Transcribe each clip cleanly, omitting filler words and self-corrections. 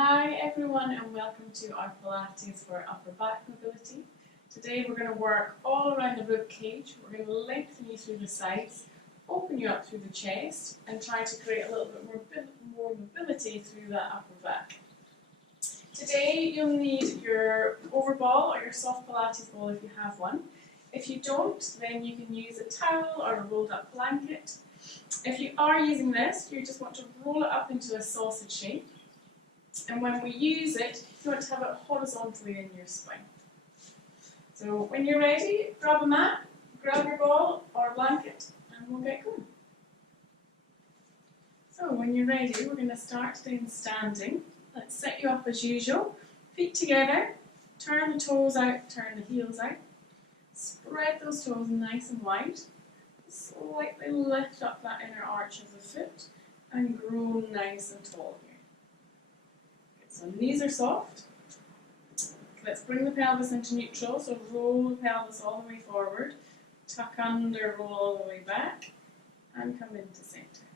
Hi everyone and welcome to our Pilates for upper back mobility. Today we're going to work all around the rib cage. We're going to lengthen you through the sides, open you up through the chest and try to create a little bit more mobility through that upper back. Today you'll need your overball or your soft Pilates ball if you have one. If you don't, then you can use a towel or a rolled up blanket. If you are using this, you just want to roll it up into a sausage shape. And when we use it, you want to have it horizontally in your spine. So when you're ready, grab a mat, grab your ball or blanket, and we'll get going. So when you're ready, we're going to start doing standing. Let's set you up as usual. Feet together, turn the toes out, turn the heels out. Spread those toes nice and wide. Slightly lift up that inner arch of the foot and grow nice and tall here. So knees are soft. Let's bring the pelvis into neutral, so roll the pelvis all the way forward, tuck under, roll all the way back, and come into centre.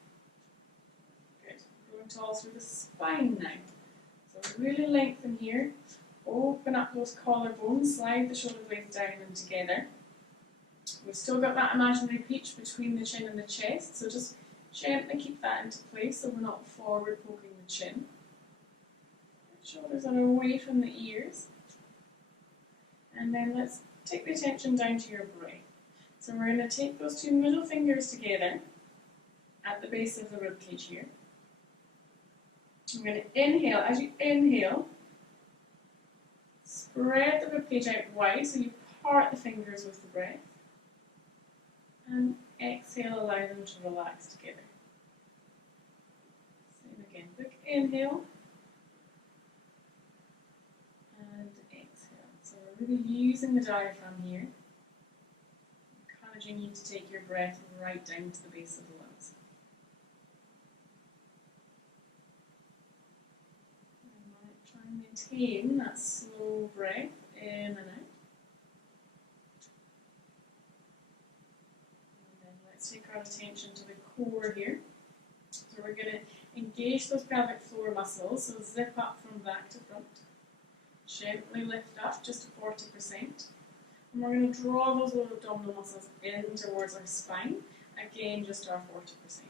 Good. Growing tall through the spine now. So really lengthen here, open up those collarbones, slide the shoulder blades down and together. We've still got that imaginary peach between the chin and the chest, so just gently keep that into place so we're not forward poking the chin. Shoulders are away from the ears. And then let's take the attention down to your breath. So we're going to take those two middle fingers together at the base of the ribcage here. I'm going to inhale. As you inhale, spread the ribcage out wide so you part the fingers with the breath. And exhale, allow them to relax together. Same again. Big inhale. And exhale. So we're really using the diaphragm here, encouraging you to take your breath right down to the base of the lungs. And try and maintain that slow breath in and out. And then let's take our attention to the core here. So we're going to engage those pelvic floor muscles, so zip up from back to front. Gently lift up just to 40%. And we're going to draw those lower abdominal muscles in towards our spine. Again, just our 40%.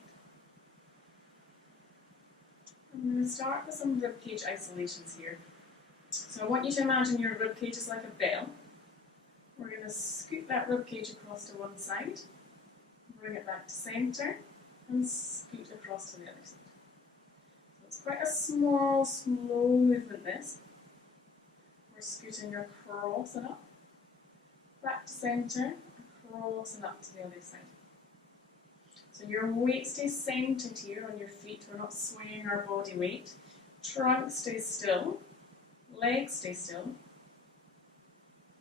I'm going to start with some ribcage isolations here. So I want you to imagine your ribcage is like a bell. We're going to scoot that ribcage across to one side, bring it back to centre, and scoot across to the other side. So it's quite a small, slow movement this. Scooting across and up, back to centre, across and up to the other side. So your weight stays centred here on your feet, we're not swaying our body weight. Trunk stays still, legs stay still.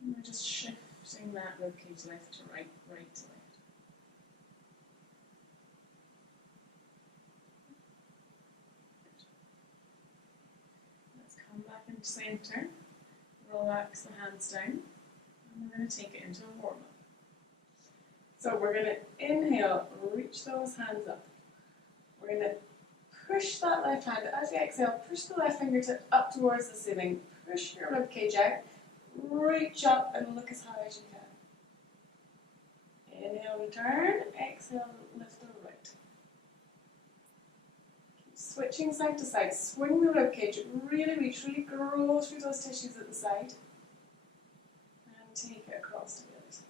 And we're just shifting that ribcage left to right, right to left. Let's come back into centre. Relax the hands down, and we're going to take it into a warm-up. So we're going to inhale, reach those hands up. We're going to push that left hand, as you exhale, push the left fingertip up towards the ceiling, push your ribcage out, reach up and look as high as you can. Inhale, return, exhale, lift the right. Switching side to side, swing the ribcage, really reach, really grow through those tissues at the side, and take it across to the other side.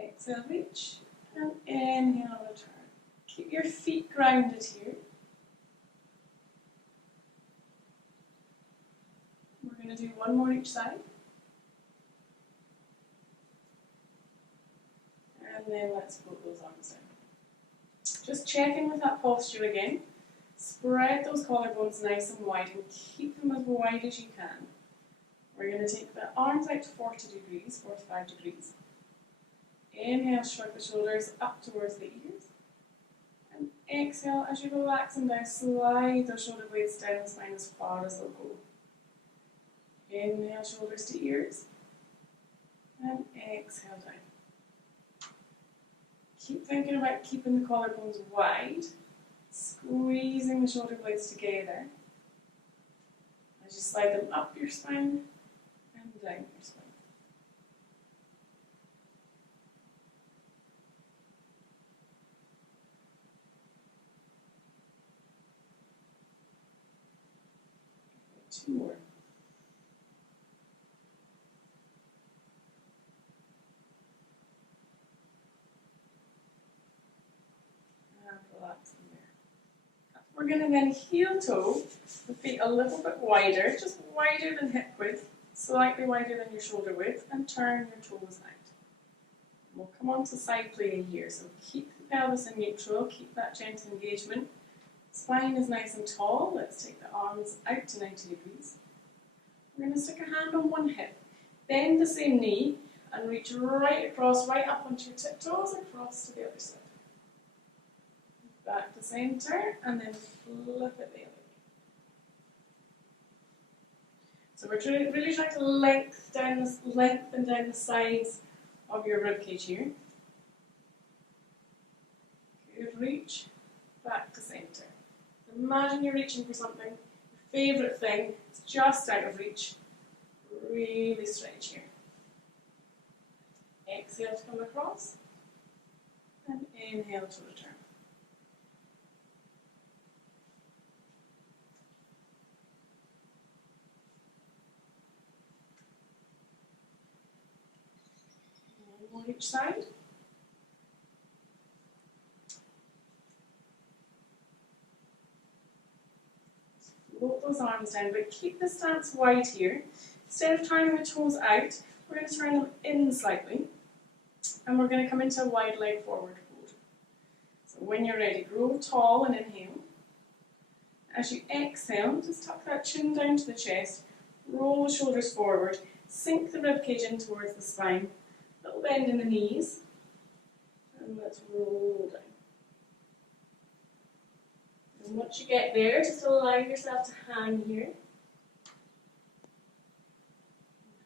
Exhale, reach, and inhale, return. Keep your feet grounded here. We're going to do one more each side. And then let's float those arms down. Just check in with that posture again. Spread those collarbones nice and wide and keep them as wide as you can. We're going to take the arms out to 40 degrees, 45 degrees. Inhale, shrug the shoulders up towards the ears. And exhale, as you relax them down, slide those shoulder blades down the spine as far as they'll go. Inhale, shoulders to ears. And exhale down. Keep thinking about keeping the collarbones wide. Squeezing the shoulder blades together as you slide them up your spine and down your spine. Two more. And relax them there. We're going to then heel toe the feet a little bit wider, just wider than hip width, slightly wider than your shoulder width, and turn your toes out. We'll come on to side planning here, so keep the pelvis in neutral, keep that gentle engagement. Spine is nice and tall. Let's take the arms out to 90 degrees. We're going to stick a hand on one hip, bend the same knee, and reach right across, right up onto your tiptoes, across to the other side. Back to center, and then flip it the other way. So we're really trying to lengthen down the sides of your ribcage here. Good reach, back to center. So imagine you're reaching for something, your favourite thing, it's just out of reach. Really stretch here. Exhale to come across, and inhale to return. One more each side. Float those arms down, but keep the stance wide here. Instead of turning the toes out, we're going to turn them in slightly, and we're going to come into a wide leg forward fold. So when you're ready, grow tall and inhale. As you exhale, just tuck that chin down to the chest, roll the shoulders forward, sink the ribcage in towards the spine, little bend in the knees, and let's roll down. And once you get there, just allow yourself to hang here.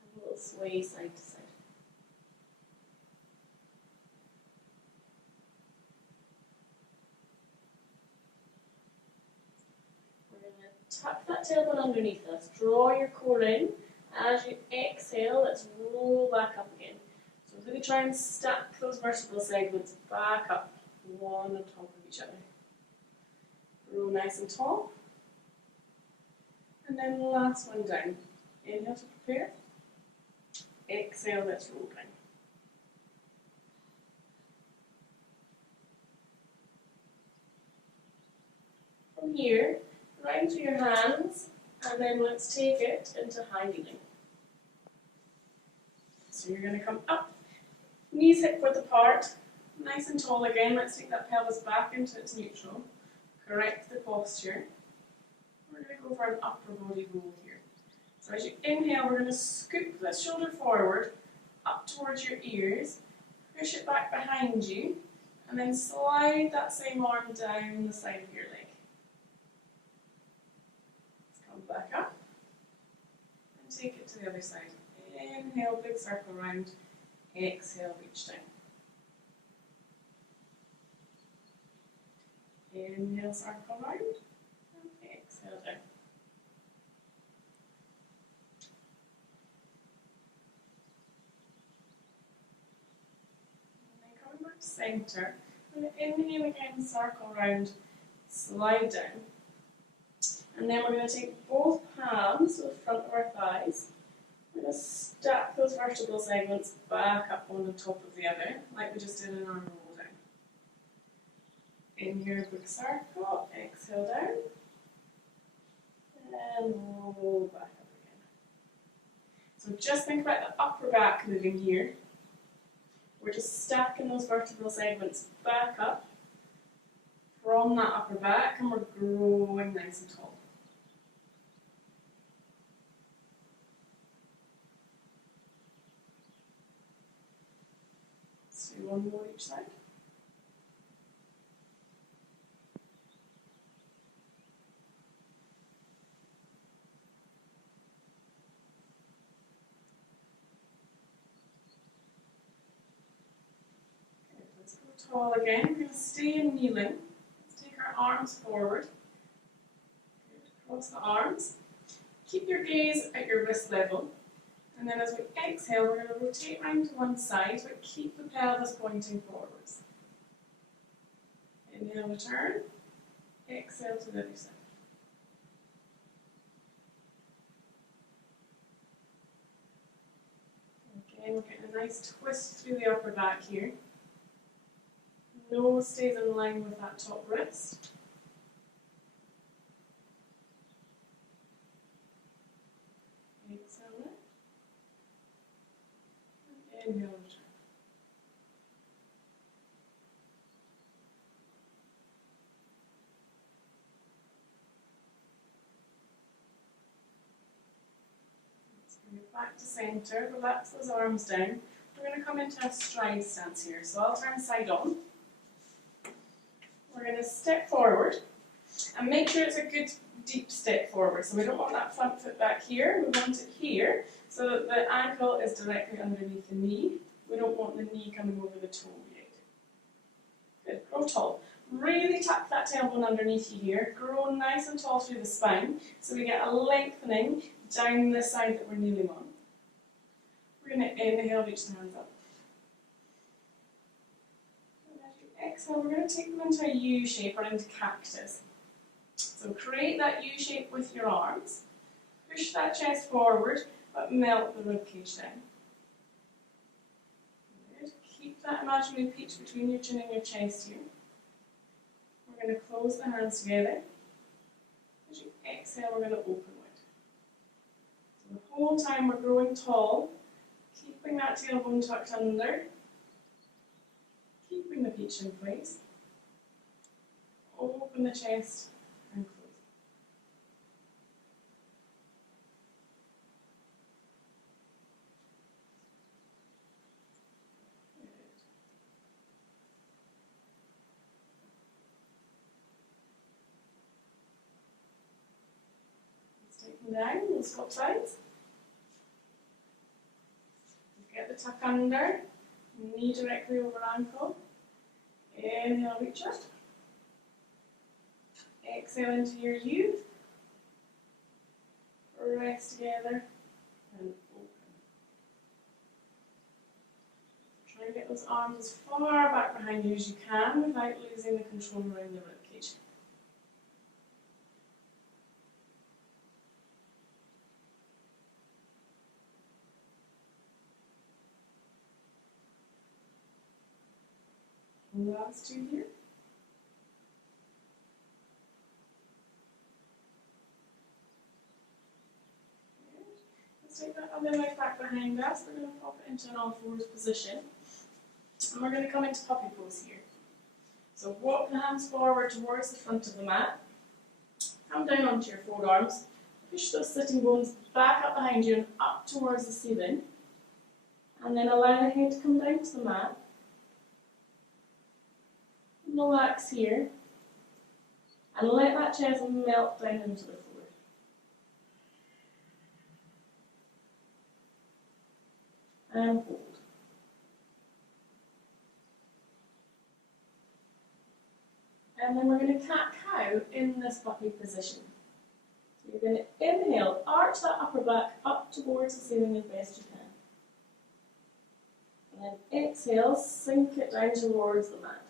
Have a little sway side to side. We're going to tuck that tailbone underneath us. Draw your core in. As you exhale, let's roll back up again. So really try and stack those vertebral segments back up, one on top of each other. Roll nice and tall. And then last one down. Inhale to prepare. Exhale, let's roll down. From here, round through your hands, and then let's take it into high kneeling. So you're going to come up, knees hip width apart, nice and tall again. Let's take that pelvis back into its neutral. Correct the posture. We're going to go for an upper body roll here. So as you inhale, we're going to scoop the shoulder forward, up towards your ears, push it back behind you, and then slide that same arm down the side of your leg. Let's come back up, and take it to the other side. Inhale, big circle round. Exhale, reach down. Inhale, circle round, and exhale down. And then coming back to centre, I'm going to inhale again, circle round, slide down. And then we're going to take both palms to the front of our thighs. We're going to stack those vertebral segments back up on the top of the other, like we just did in our roll down. Inhale, big circle, exhale down, and roll back up again. So just think about the upper back moving here. We're just stacking those vertebral segments back up from that upper back, and we're growing nice and tall. Let's do one more each side. Tall again. We're going to stay in kneeling. Let's take our arms forward. Cross the arms. Keep your gaze at your wrist level. And then as we exhale, we're going to rotate round to one side, but keep the pelvis pointing forwards. Inhale, return. Exhale to the other side. Again, we're getting a nice twist through the upper back here. Nose stays in line with that top wrist. Exhale it. And inhale, return. Let's bring it back to center. Relax those arms down. We're going to come into a stride stance here. So I'll turn side on. We're going to step forward and make sure it's a good deep step forward. So we don't want that front foot back here. We want it here so that the ankle is directly underneath the knee. We don't want the knee coming over the toe yet. Good. Grow tall. Really tuck that tailbone underneath you here. Grow nice and tall through the spine so we get a lengthening down the side that we're kneeling on. We're going to inhale, reach the hands up. Exhale, we're going to take them into a U shape or into cactus. So create that U shape with your arms. Push that chest forward, but melt the ribcage down. Good. Keep that imaginary peach between your chin and your chest here. We're going to close the hands together. As you exhale, we're going to open wide. So the whole time we're growing tall, keeping that tailbone tucked under. Keeping the peach in place. Open the chest and close. Good. Let's take them down. We'll swap sides. Get the tuck under. Knee directly over ankle. Inhale, reach up. Exhale into your U. Press together and open. Try and get those arms as far back behind you as you can without losing the control around the ribcage. Last two here. Let's take that other leg back behind us. We're going to pop it into an all fours position. And we're going to come into puppy pose here. So walk the hands forward towards the front of the mat. Come down onto your forearms. Push those sitting bones back up behind you and up towards the ceiling. And then allow the head to come down to the mat. Relax here and let that chest melt down into the floor. And hold. And then we're going to cat-cow in this puppy position. So you're going to inhale, arch that upper back up towards the ceiling as best you can. And then exhale, sink it down towards the mat.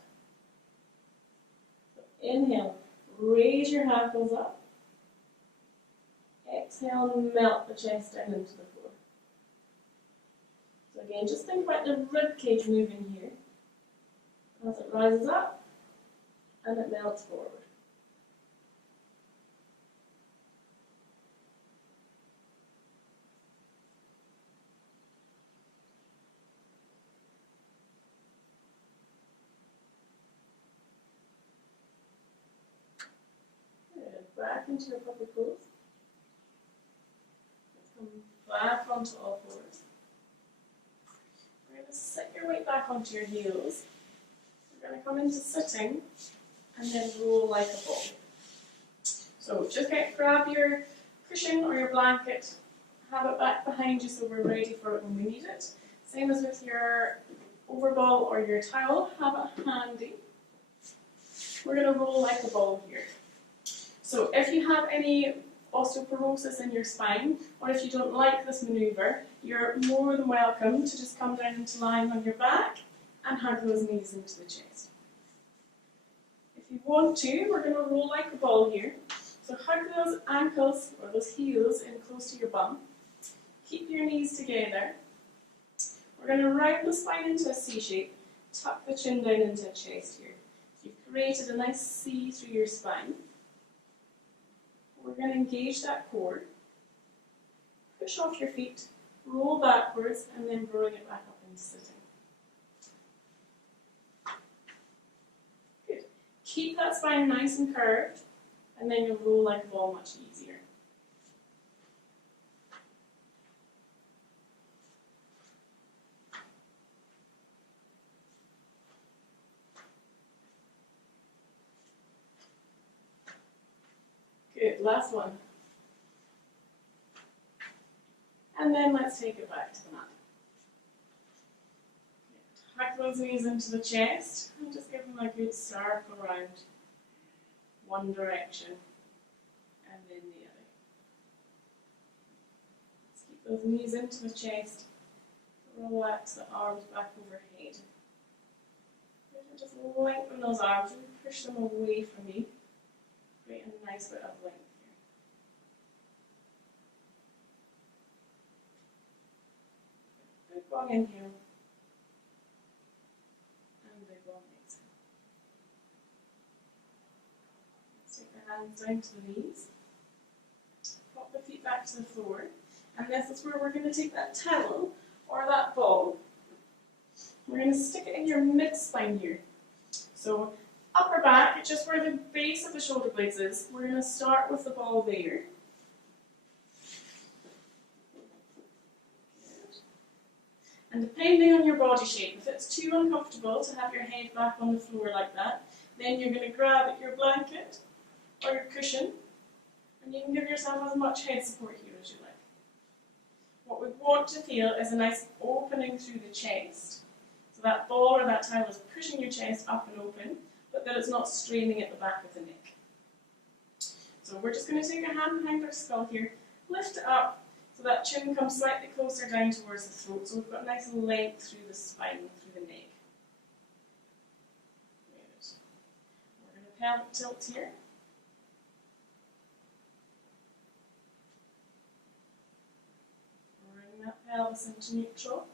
Inhale, raise your ankles up. Exhale, melt the chest down into the floor. So again, just think about the rib cage moving here. As it rises up and it melts forward. Back into your puppy pose. Let's come back onto all fours. We're going to sit your weight back onto your heels. We're going to come into sitting and then roll like a ball. So just grab your cushion or your blanket, have it back behind you so we're ready for it when we need it. Same as with your overball or your towel, have it handy. we're going to roll like a ball here. So if you have any osteoporosis in your spine, or if you don't like this maneuver, you're more than welcome to just come down into lying on your back and hug those knees into the chest. If you want to, we're going to roll like a ball here. So hug those ankles or those heels in close to your bum. Keep your knees together. We're going to round the spine into a C shape. Tuck the chin down into a chest here. So you've created a nice C through your spine. We're going to engage that core. Push off your feet, roll backwards, and then bring it back up into sitting. Good. Keep that spine nice and curved, and then you'll roll like a ball much easier. Good, last one. And then let's take it back to the mat. Tuck those knees into the chest and just give them a good circle around one direction and then the other. Let's keep those knees into the chest. Relax the arms back overhead. Just lengthen those arms and push them away from you. Create a nice bit of length here. Big long inhale. And big long exhale. Let's take the hands down to the knees. Pop the feet back to the floor. And this is where we're going to take that towel or that ball. We're going to stick it in your mid-spine here. So upper back, just where the base of the shoulder blades is, we're going to start with the ball there. Good. And depending on your body shape, if it's too uncomfortable to have your head back on the floor like that, then you're going to grab at your blanket or your cushion, and you can give yourself as much head support here as you like. What we want to feel is a nice opening through the chest. So that ball or that towel is pushing your chest up and open, but that it's not straining at the back of the neck. So we're just going to take a hand behind our skull here, lift it up so that chin comes slightly closer down towards the throat, so we've got nice length through the spine, through the neck. Good. We're going to pelvic tilt here. Bring that pelvis into neutral.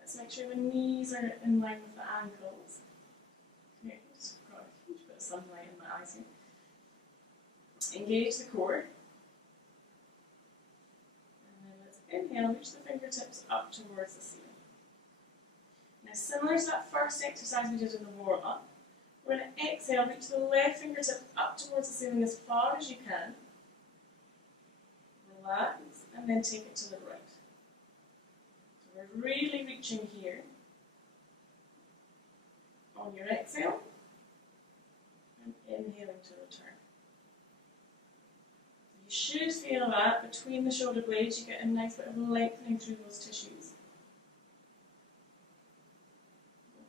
Let's make sure the knees are in line with the ankles. Good. Got a huge bit of sunlight in my eyes here. Engage the core. And then let's inhale, reach the fingertips up towards the ceiling. Now, similar to that first exercise we did in the warm-up, we're going to exhale, reach the left fingertip up towards the ceiling as far as you can. Relax, and then take it to the right. We're really reaching here on your exhale and inhaling to return. You should feel that between the shoulder blades you get a nice bit of lengthening through those tissues.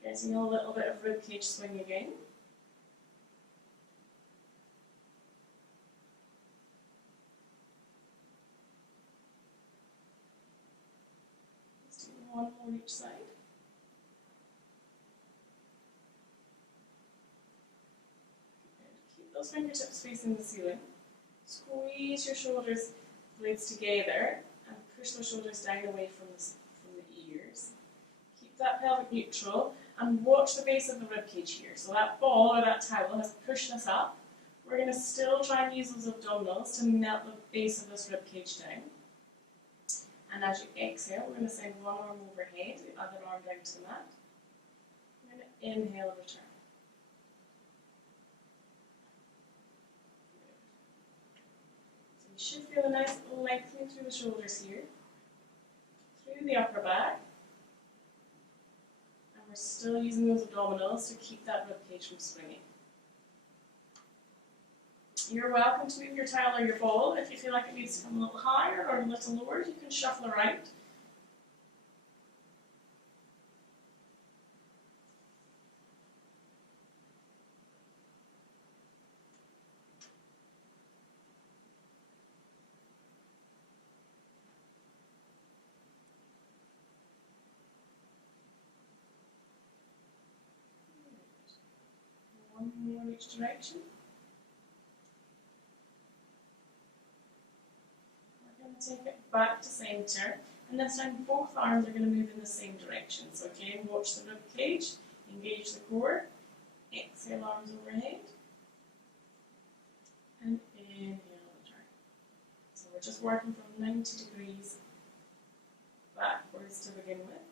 We're getting a little bit of ribcage swing again. One more each side. Good. Keep those fingertips facing the ceiling. Squeeze your shoulders blades together and push those shoulders down away from the ears. Keep that pelvic neutral and watch the base of the ribcage here. So that ball or that towel has pushed us up. We're going to still try and use those abdominals to melt the base of this ribcage down. And as you exhale, we're going to send one arm overhead, the other arm down to the mat. We're going to inhale and return. So you should feel a nice lengthening through the shoulders here, through the upper back. And we're still using those abdominals to keep that ribcage from swinging. You're welcome to move your towel or your ball. If you feel like it needs to come a little higher or a little lower, you can shuffle around. One more in each direction. We're going to take it back to center, and this time both arms are going to move in the same direction. So again, watch the rib cage, engage the core, exhale arms overhead, and inhale, return. So we're just working from 90 degrees backwards to begin with.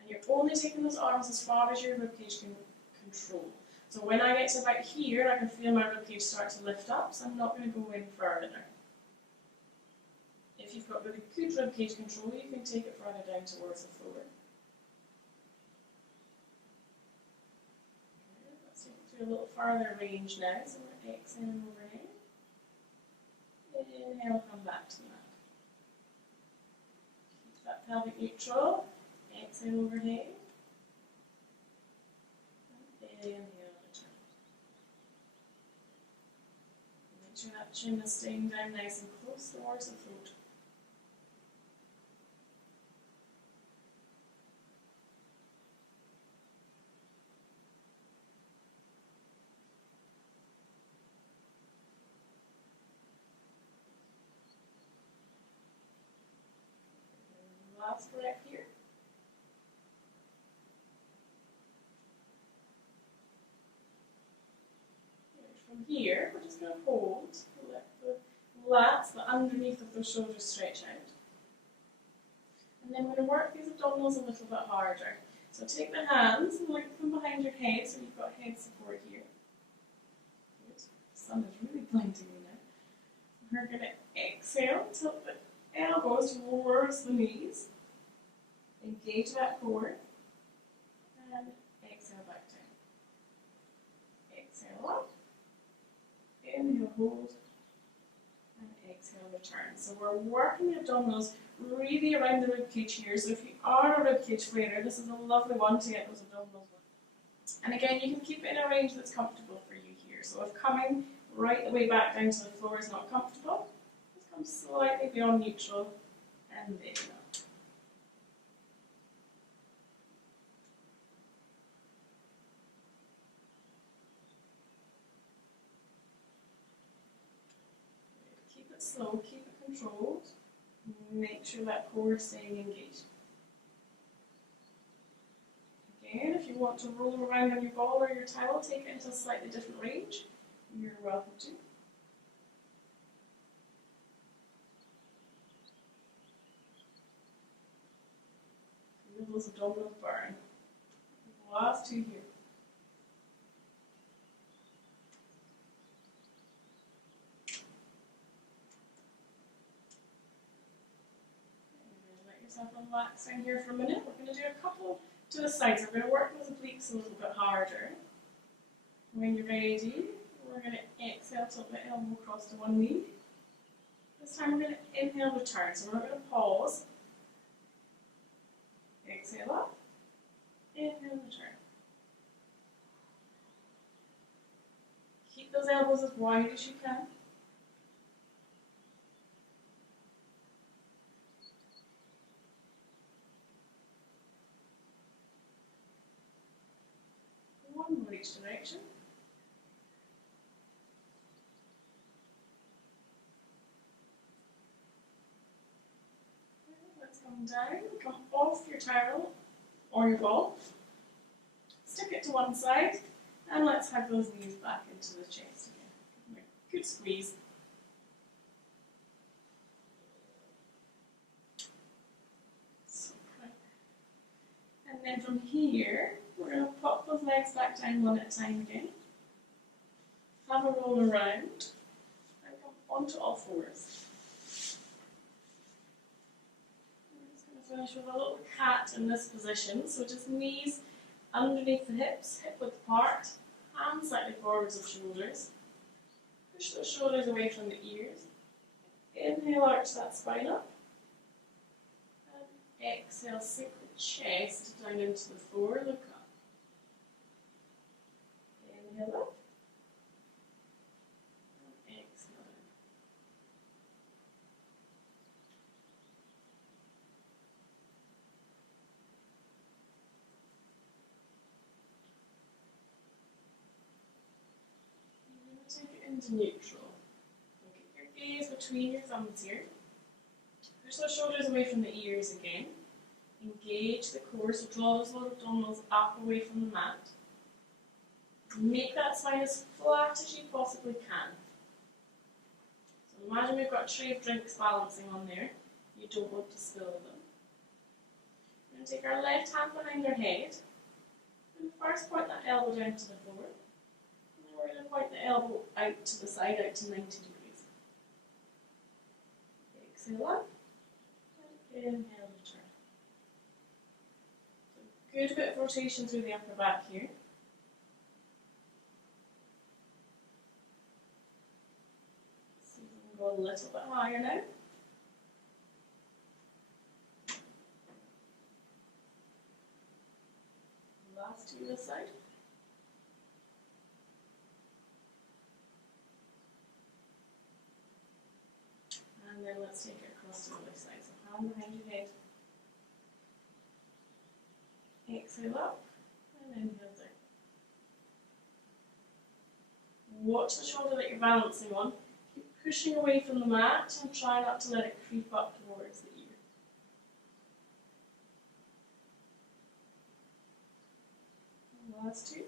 And you're only taking those arms as far as your ribcage can control. So when I get to about here, I can feel my ribcage start to lift up, so I'm not going to go any further. If you've got really good ribcage control, you can take it further down towards the floor. Okay, let's take it to a little farther range now. So we're exhaling overhead. Inhale, come back to the mat. Keep that pelvic neutral. Exhale overhead. Inhale, return. Make sure that chin is staying down nice and close towards the throat. Last breath here. From here, we're just going to hold, let the lats, the underneath of the shoulders stretch out. And then we're going to work these abdominals a little bit harder. So take the hands and link them behind your head so you've got head support here. Good. The sun is really blinding me now. We're going to exhale, tilt the elbows towards the knees. Engage that core. And exhale back down. Exhale up. Inhale, hold, and exhale, return. So we're working the abdominals really around the ribcage here. So if you are a ribcage flairer, this is a lovely one to get those abdominals with. And again, you can keep it in a range that's comfortable for you here. So if coming right the way back down to the floor is not comfortable, just come slightly beyond neutral and then up. Slow, keep it controlled. Make sure that core is staying engaged. Again, if you want to roll around on your ball or your towel, take it into a slightly different range. You're welcome to. Feel those abdominals burn. Last two here. Relax down here for a minute. We're going to do a couple to the sides. We're going to work those obliques a little bit harder. When you're ready, we're going to exhale, tilt the elbow across to one knee. This time we're going to inhale, return. So we're not going to pause. Exhale up. Inhale, return. Keep those elbows as wide as you can. One more each direction. Let's come down, come off your towel or your ball, stick it to one side, and let's have those knees back into the chest again. Good squeeze. So good. And then from here, we're going to pop those legs back down one at a time again. Have a roll around and come onto all fours. I'm just going to finish with a little cat in this position. So just knees underneath the hips, hip width apart, hands slightly forwards of shoulders. Push those shoulders away from the ears. Inhale, arch that spine up. And exhale, sink the chest down into the floor, look up. Inhale up. And exhale down. into neutral. Keep your gaze between your thumbs here. Push those shoulders away from the ears again. Engage the core, so draw those lower abdominals up away from the mat. Make that spine as flat as you possibly can. So imagine we've got a tray of drinks balancing on there. You don't want to spill them. We're going to take our left hand behind our head. And first point that elbow down to the floor. And then we're going to point the elbow out to the side, out to 90 degrees. Exhale up. And inhale, return. So good bit of rotation through the upper back here. See if we can go a little bit higher now. Last two this side. And then let's take it across to the other side. So hand behind your head. Exhale up and inhale down. Watch the shoulder that you're balancing on. Keep pushing away from the mat and try not to let it creep up towards the ear. And last two.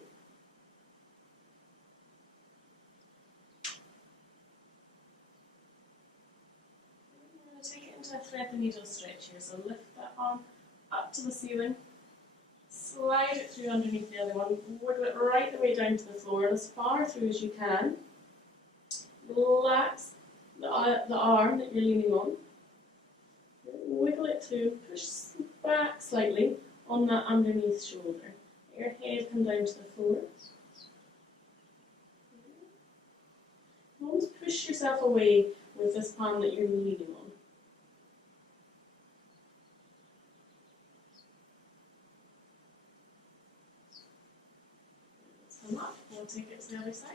Take it into a thread the needle stretch here. So lift that arm up to the ceiling, slide it through underneath the other one, wiggle it right the way down to the floor and as far through as you can. Relax the arm that you're leaning on. Wiggle it through, push back slightly on that underneath shoulder. Let your head come down to the floor. Always push yourself away with this palm that you're leaning on. Come up, we'll take it to the other side.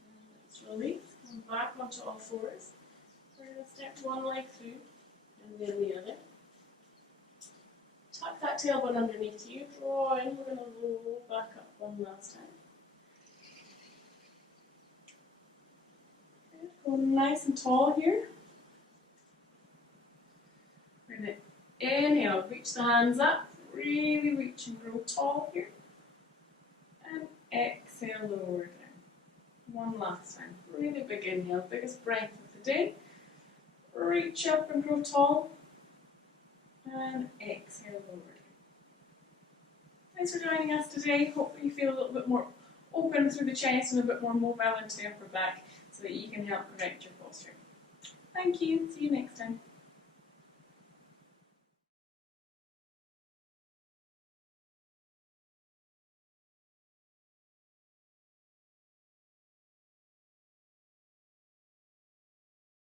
And let's release, come back onto all fours. We're going to step one leg through and then the other. Tuck that tailbone underneath you, draw in, we're going to roll back up one last time. Good. Go nice and tall here. We're going to inhale, reach the hands up, really reach and grow tall here. And exhale, lower down. One last time. Really big inhale, biggest breath of the day. Reach up and grow tall. And exhale over. Thanks for joining us today. Hopefully you feel a little bit more open through the chest and a bit more mobile into the upper back so that you can help correct your posture. Thank you. See you next time.